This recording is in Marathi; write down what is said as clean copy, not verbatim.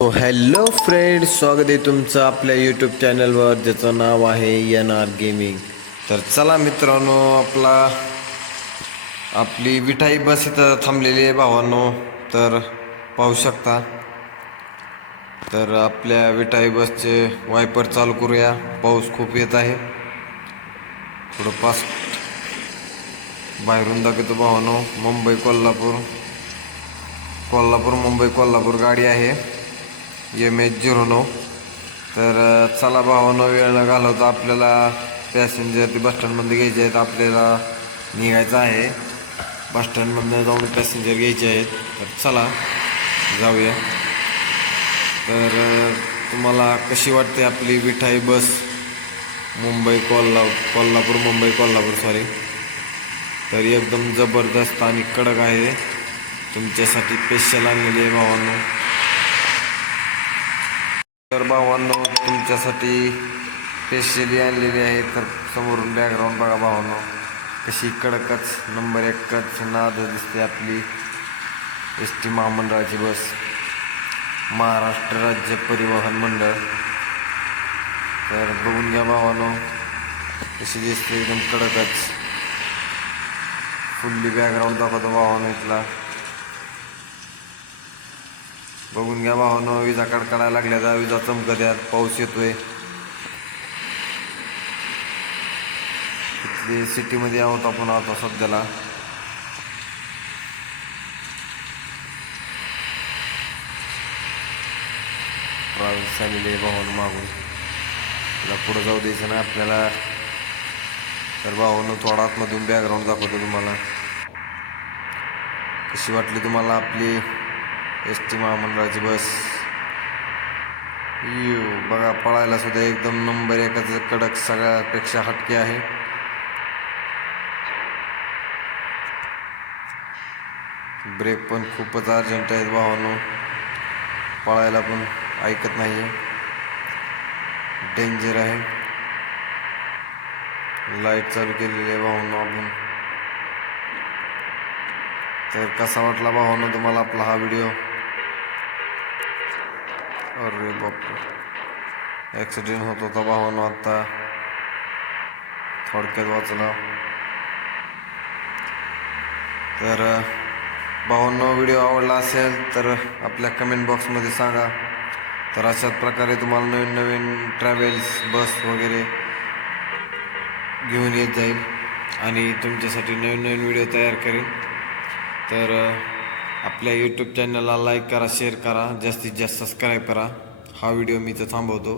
हॅलो फ्रेंड, स्वागत आहे तुमचं आपल्या यूट्यूब चॅनलवर ज्याचं नाव आहे NR गेमिंग. तर चला मित्रांनो, आपली विठाई बस इथं थांबलेली आहे भावांनो. तर पाहू शकता. तर आपल्या विठाई बसचे वायपर चालू करूया. पाऊस खूप येत आहे. थोडं फास्ट बाहेरून दाखवतो भावांनो. मुंबई कोल्हापूर गाडी आहे MH09. तर चला भावांनो, वेळ न घालवता आपल्याला पॅसेंजर ते बसस्टँडमध्ये घ्यायचे आहेत. आपल्याला निघायचं आहे. बसस्टँडमधनं जाऊन पॅसेंजर घ्यायचे आहेत. तर चला जाऊया. तर तुम्हाला कशी वाटते आपली विठाई बस मुंबई कोल्हापूर सॉरी. तर एकदम जबरदस्त आणि कडक आहे. तुमच्यासाठी स्पेशल आणलेली आहे भावांनो. तर भावांनो, तुमच्यासाठी स्पेशली आणलेली आहे. तर समोरून बॅकग्राऊंड बघा भावांनो, कशी कडकच नंबर 1च नाद दिसते आपली ST महामंडळाची बस, महाराष्ट्र राज्य परिवहन मंडळ. तर बघून घ्या भावांनो, कशी दिसते एकदम कडकच. फुल्ली बॅकग्राऊंड दाखवतो भावांनो इथला. बघून घ्या भावांनो, विजा कडकडायला लागल्या, विजा चमकत आहेत, पाऊस येतोय. इथली सिटीमध्ये आहोत आपण आता सध्याला. ट्रॅव्हल्स आलेले भावांनो मागून. त्याला पुढं जाऊ द्यायचं नाही आपल्याला. तर भावांनो, थोडा आतमधून बॅकग्राऊंड दाखवतो तुम्हाला. कशी वाटली तुम्हाला आपली ST महामंडळाची बस. बघा, पळायला सुद्धा एकदम नंबर 1च कडक, सगळ्यापेक्षा हटके आहे. ब्रेक पण खूपच अर्जंट आहेत भावांनो. पळायला पण ऐकत नाही आहे. डेंजर आहे. लाईट चालू केलेली आहे भावांनो आपण. तर कसा वाटला भावांनो तुम्हाला आपला हा व्हिडिओ? अरे बापरे, ॲक्सिडेंट होत होता भावांनो, आता थोडक्यात वाचला. तर भावांनो, व्हिडिओ आवडला असेल तर आपल्या कमेंट बॉक्समध्ये सांगा. तर अशाच प्रकारे तुम्हाला नवीन नवीन ट्रॅव्हल्स बस वगैरे घेऊन येत जाईल आणि तुमच्यासाठी नवीन नवीन व्हिडिओ तयार करेन. तर आपल्या यूट्यूब चॅनलला लाईक करा, शेअर करा, जास्तीत जास्त सबस्क्राईब करा. हा व्हिडिओ मी इथं थांबवतो.